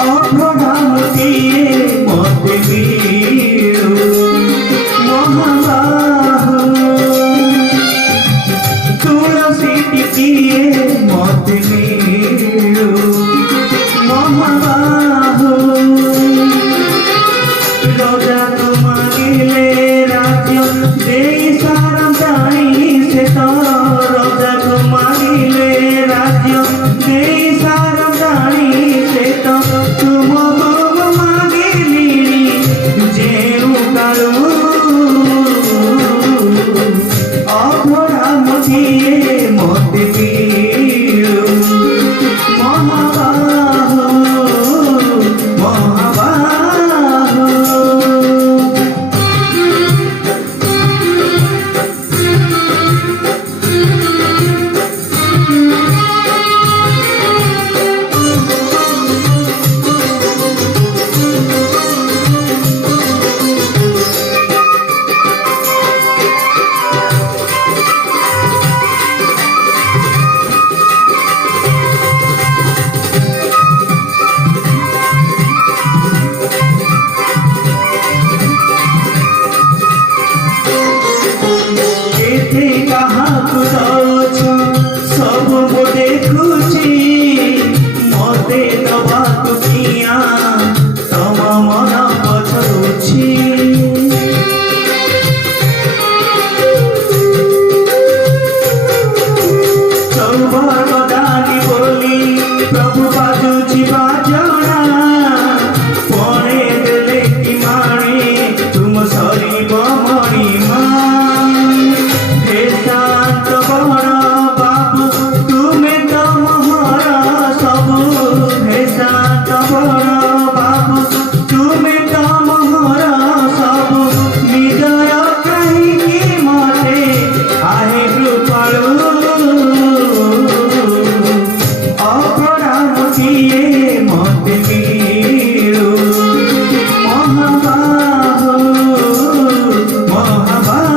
ଅଭଡ଼ାମୁଟିଏ ମୋତେ ମିଳୁ ମହାବାହୁ ତୁଳସୀ ଟିକିଏ ମୋତେ ମିଳୁ ମହାବାହୁ ରଜାକୁ ମାଗିଲେ ରାଜ୍ୟ ଦେଇ ସାରନ୍ତାଣି ସେ ତ ରଜାକୁ ମାଗିଲେ ରାଜ୍ୟ ଦେଇ ସାରନ୍ତାଣି ସେ ତ ତୁମକୁ ମାଗିଲି ଯେଉଁ କାଳୁ ଅଭଡ଼ାମୁଟିଏ ମୋତେ ମିଳୁ ମହାବାହୁ ମହାବାହୁ କାହାକୁ ଦଉଛ ସବୁ ମୁଁ ଦେଖୁଛି ମୋତେ ଦବାକୁ କିଆ ତମ ମନ ପଛଉଛି ସୌଭାଗ୍ୟଦାନୀ ବୋଲି ପ୍ରଭୁ ବାଜୁଛି ବାଜଣା ପଣେ ଦେଲେ କି ମାଣେ ତୁମ ସରିବ ମଣିମା शांत बड़ बाबू तुम्हें तो मोहर सबू हे शांत बड़ बाबू तुम्हें तो मोहर सबू निजर कहीं मते आहे कृपालु अभड़ामुटिए मते मिलु महाबाहु महाबाहु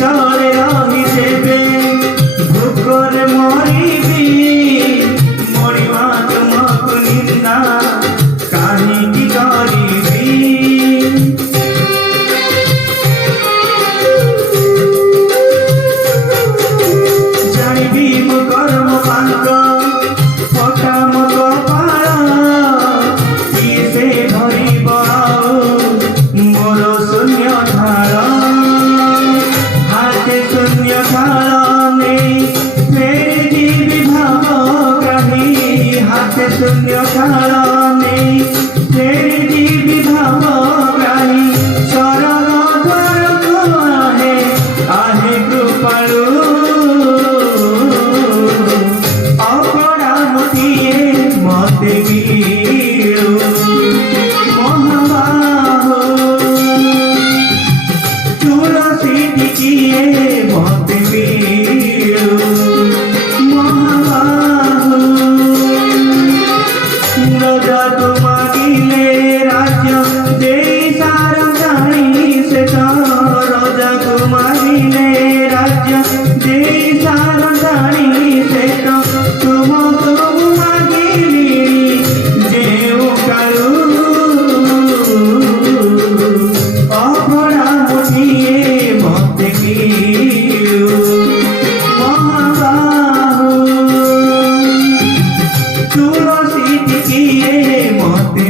चले रही देवे भोकरे मरिबी मरिबा तुमको निंदा काहींकि करिबी जानिबी मो कर्म पांक फटा मो कपाळ किए से भरिब मोर शून्य धार शून्य काले फेर जीवी भाव ग्राही हाथ शून्य काले फेर जीवी भाव ग्राही शरण द्वार आहे आहे कृपालु अभड़ामुटिए मते मिलु महाबाहु तुलसी टिकिए मते मिलु महाबाहु रजाको मागिले राज्य देई सारंगाणी से तो रजाको मागिले राज्य देई सारंगाणी से तो तुमको मागिली जेउ कालु अभड़ामुटिए मते मिलु महाबाहु तुलसी टिकिए मते